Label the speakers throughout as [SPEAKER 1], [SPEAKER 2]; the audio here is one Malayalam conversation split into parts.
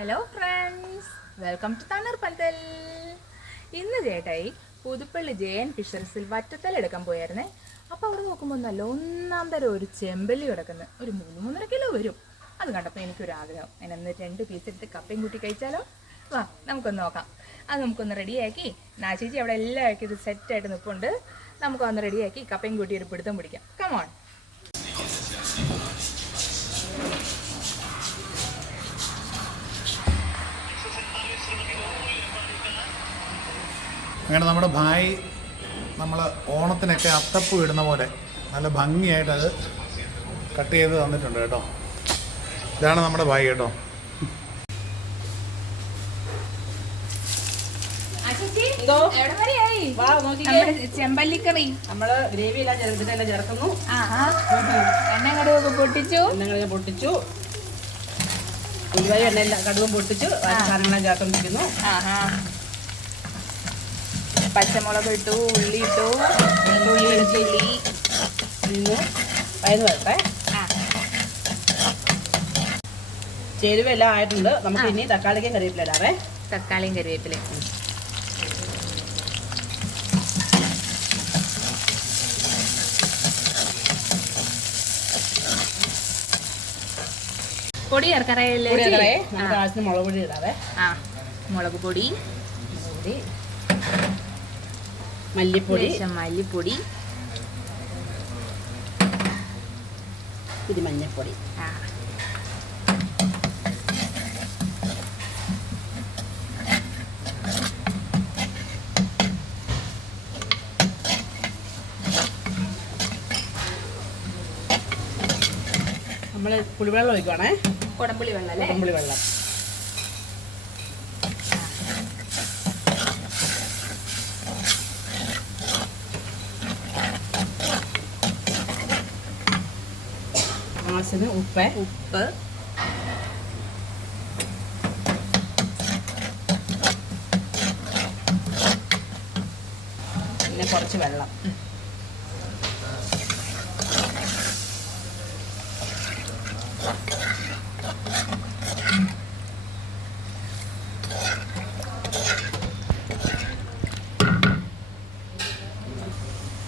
[SPEAKER 1] ഹലോ ഫ്രണ്ട്സ് വെൽക്കം ടു തണ്ണീർ പന്തൽ ഇന്ന് ചേട്ടായി പുതുപ്പള്ളി ജെ എൻ ഫിഷറീസിൽ വറ്റത്തൽ എടുക്കാൻ പോയായിരുന്നേ. അപ്പോൾ അവിടെ നോക്കുമ്പോൾ നല്ല ഒന്നാം തരം ഒരു ചെമ്പല്ലി കിടക്കുന്നത് ഒരു മൂന്ന് മൂന്നര കിലോ വരും. അത് കണ്ടപ്പോൾ എനിക്കൊരു ആഗ്രഹം എന്നെ രണ്ട് പീസ് എടുത്ത് കപ്പയും കൂട്ടി കഴിച്ചാലോ? വാ നമുക്കൊന്ന് നോക്കാം. അത് നമുക്കൊന്ന് റെഡിയാക്കി. നാശേച്ചി അവിടെ എല്ലാം ആക്കി ഇത് സെറ്റായിട്ട് നിൽപ്പുണ്ട് നമുക്കൊന്ന് റെഡിയാക്കി കപ്പയും കൂട്ടി ഒരു പിടുത്തം പിടിക്കാം. കമോൺ
[SPEAKER 2] അങ്ങനെ നമ്മുടെ ഭായി നമ്മൾ ഓണത്തിനൊക്കെ അത്തപ്പ് ഇടുന്ന പോലെ നല്ല ഭംഗിയായിട്ട് അത് കട്ട് ചെയ്ത് തന്നിട്ടുണ്ട് കേട്ടോ. ഇതാണ് നമ്മുടെ ഭായി കേട്ടോ.
[SPEAKER 1] ചെമ്പല്ലിക്കറി.
[SPEAKER 3] നമ്മൾ ഗ്രേവി എല്ലാം ചേർത്തിട്ടെല്ലാം ചേർക്കുന്നു
[SPEAKER 1] ആഹാ എണ്ണ കടുവൊക്കെ പൊട്ടിച്ചു.
[SPEAKER 3] എണ്ണ പൊട്ടിച്ചു. ഉലുവായി എണ്ണ എല്ലാം കടുവും പൊട്ടിച്ചു. സാധനങ്ങളെല്ലാം ചേർത്തോണ്ടിരിക്കുന്നു.
[SPEAKER 1] ആഹാ പച്ചമുളക് ഇട്ടു ഉള്ളി ഇട്ടു ഉള്ളി വെളുത്തുള്ളി
[SPEAKER 3] നിന്ന് വയന്ന് വരട്ടെ
[SPEAKER 1] ആ.
[SPEAKER 3] ചേരുവ എല്ലാം ആയിട്ടുണ്ട്. നമുക്ക് ഇനി തക്കാളിക്ക് കറിവേപ്പില ഇടാവേ.
[SPEAKER 1] തക്കാളിയും കറിവേപ്പിലയും. പൊടി ചേർക്കറയല്ലേ
[SPEAKER 3] നമുക്ക് ആവശ്യത്തിന് മുളക് പൊടി ഇടാവേ.
[SPEAKER 1] ആ. മുളക് പൊടി.
[SPEAKER 3] മുളക് പൊടി. മല്ലിപ്പൊടി.
[SPEAKER 1] മല്ലിപ്പൊടി.
[SPEAKER 3] ഇത് മഞ്ഞൾപ്പൊടി നമ്മൾ പുളിവെള്ളം ഒഴിക്കുവാണേ.
[SPEAKER 1] കുടംപുളി വെള്ളം
[SPEAKER 3] കുടംപുളി വെള്ളം. ആവശ്യത്തിന് ഉപ്പ്.
[SPEAKER 1] ഉപ്പ്.
[SPEAKER 3] പിന്നെ കുറച്ച് വെള്ളം.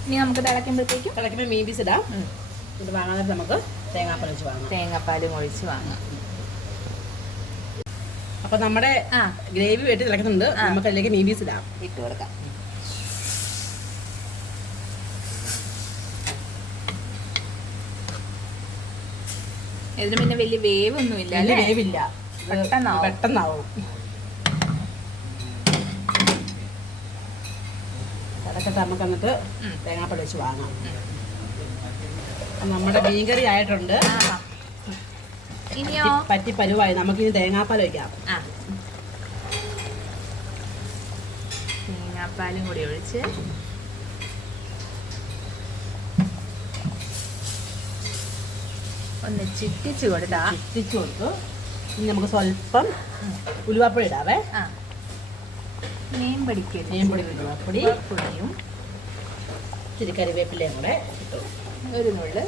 [SPEAKER 1] ഇനി നമുക്ക് തിളക്കുമ്പോഴത്തേക്കും
[SPEAKER 3] തിളക്കുമ്പോൾ മീൻ പീസ് ഇടാം. ഇത് വാങ്ങാനായിട്ട് നമുക്ക് തേങ്ങാപ്പാൽ വാങ്ങാം.
[SPEAKER 1] തേങ്ങാപ്പാലും ഒഴിച്ച് വാങ്ങാം.
[SPEAKER 3] അപ്പൊ നമ്മുടെ ഗ്രേവി വെട്ടി തിളക്കുന്നുണ്ട് നമുക്ക് അതിലേക്ക് മീൻ പീസ് ഇടാം.
[SPEAKER 1] ഇട്ട് കൊടുക്കാം. ഇതിന് പിന്നെ വലിയ വേവ് ഒന്നും ഇല്ല അല്ലേ?
[SPEAKER 3] വേവില്ല.
[SPEAKER 1] പെട്ടെന്നാവും.
[SPEAKER 3] പെട്ടെന്നാവും. അതൊക്കെ നമുക്ക് എന്നിട്ട്
[SPEAKER 1] ഉം.
[SPEAKER 3] വെച്ച് വാങ്ങാം. നമ്മുടെ മീൻകറി ആയിട്ടുണ്ട്. പറ്റി- പരുവായി. നമുക്ക് നമുക്കിനി തേങ്ങാപ്പാൽ വയ്ക്കാം
[SPEAKER 1] തേങ്ങാപ്പാലും കൂടി ഒഴിച്ച്. ഒന്ന് ചിട്ടിച്ചു കൊടുത്താ.
[SPEAKER 3] ചിട്ടിച്ചു കൊടുത്തു. ഇനി നമുക്ക് സ്വല്പം ഉലുവാപ്പൊടി ഇടാവേ.
[SPEAKER 1] ആ. മീൻ പിടിക്കരുത്.
[SPEAKER 3] മീൻപൊടി ഉലുവാപ്പൊടി.
[SPEAKER 1] പൊടിയും
[SPEAKER 3] ഇച്ചിരി കറിവേപ്പിലയും കൂടെ ഇട്ടു.
[SPEAKER 1] ഒരു നുള്ള്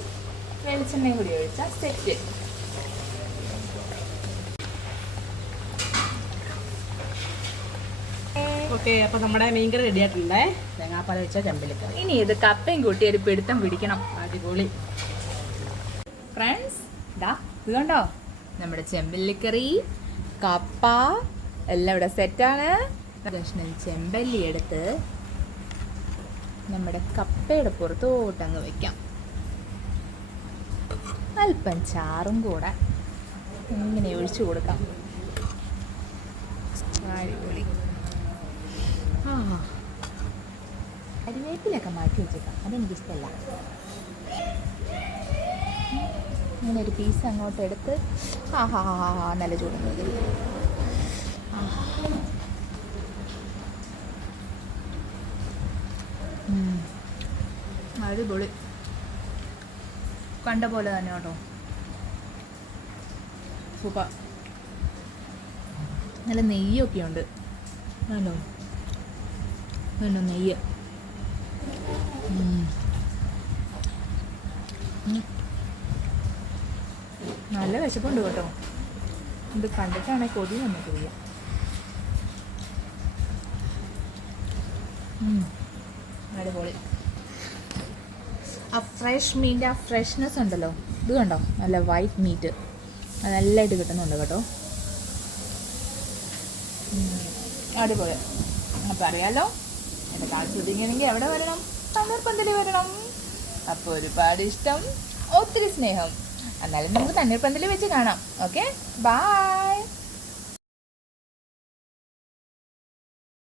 [SPEAKER 1] വെളിച്ചെണ്ണയും കൂടി ഒഴിച്ചാൽ സെറ്റ്
[SPEAKER 3] ഓക്കെ അപ്പോൾ നമ്മുടെ മീൻകറി റെഡി ആയിട്ടുണ്ടേ. തേങ്ങാപ്പാല വെച്ച ചെമ്പലിക്കറി
[SPEAKER 1] ഇനി ഇത് കപ്പയും കൂട്ടി ഒരു പിടുത്തം പിടിക്കണം.
[SPEAKER 3] അടിപൊളി.
[SPEAKER 1] ഫ്രണ്ട്സ് ദാ ഇത് കണ്ടോ? നമ്മുടെ ചെമ്പല്ലിക്കറി കപ്പ എല്ലാം ഇവിടെ സെറ്റാണ് കഷ്ണം ചെമ്പല്ലി എടുത്ത് നമ്മുടെ കപ്പയുടെ പുറത്തോട്ടങ്ങ് വെക്കാം. അല്പം ചാറും കൂടെ ഇങ്ങനെ ഒഴിച്ചു കൊടുക്കാം. അടിപൊളി. ആ. കരിവേപ്പിലൊക്കെ മാറ്റി വെച്ചേക്കാം. അതെനിക്കിഷ്ടമല്ല ഇങ്ങനെ ഒരു പീസ് അങ്ങോട്ട് എടുത്ത് ആ ഹാ ഹാ ഹാ നല്ല ചൂടുന്നത് അടിപൊളി. കണ്ട പോലെ തന്നെ കേട്ടോ. സൂപ്പർ. നല്ല നെയ്യൊക്കെ ഉണ്ട്. ആണോ ആണോ നെയ്യ്. നല്ല വിശപ്പുണ്ട് കേട്ടോ. ഇത് കണ്ടിട്ടാണ് കൊതി നമുക്ക് ഉം. അടിപൊളി. ആ ഫ്രഷ് മീന്റെ ആ ഫ്രഷ്നെസ് ഉണ്ടല്ലോ. ഇത് കണ്ടോ? നല്ല വൈറ്റ് മീറ്റ് അത് നല്ലതായിട്ട് കിട്ടുന്നുണ്ട് കേട്ടോ. അടിപൊളി. അപ്പം അറിയാലോ എന്റെ താല്പര്യമെങ്കിൽ എവിടെ വരണം? തണ്ണീർപ്പന്തലി വരണം. അപ്പോൾ ഒരുപാട് ഇഷ്ടം ഒത്തിരി സ്നേഹം. എന്നാലും നമുക്ക് തണ്ണീർ പന്തലി വെച്ച് കാണാം. Okay bye